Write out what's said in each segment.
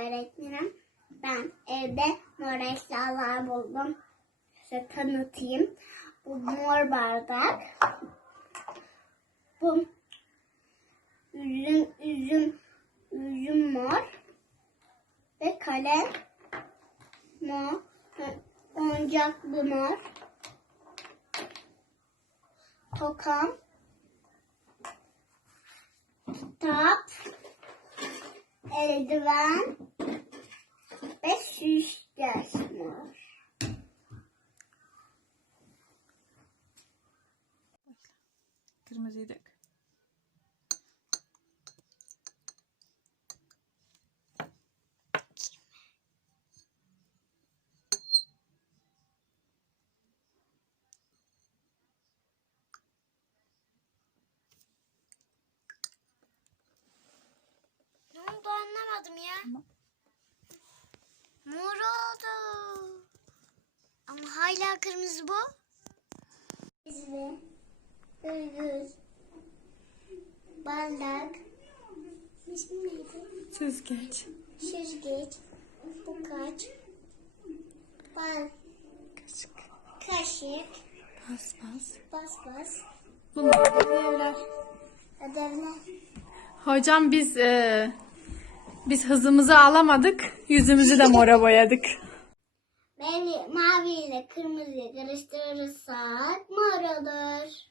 Öğretmenim ben evde mor eşyalar buldum. Size tanıtayım. Bu mor bardak. Bu üzüm, üzüm, üzüm mor. Ve kalem mor. Oyuncaklı mor. Tokam. Kitap. Eldiven. Ve süsler mor. Kırmızıyı dök. Ne oldu anlamadım ya. Tamam. Mor oldu. Ama hala kırmızı bu. İzle. Göz. Bardak. İsmi neydi? Süzgeç. Süzgeç. Bu kaç? Bal. Kaşık. Kaşık. Bas bas. Bas bas. Bunlar ödevler. Ödevler. Hocam biz e, biz hızımızı alamadık. Yüzümüzü de mora boyadık. Mavi, mavi ile kırmızıyı karıştırırsak mor olur.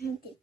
嗯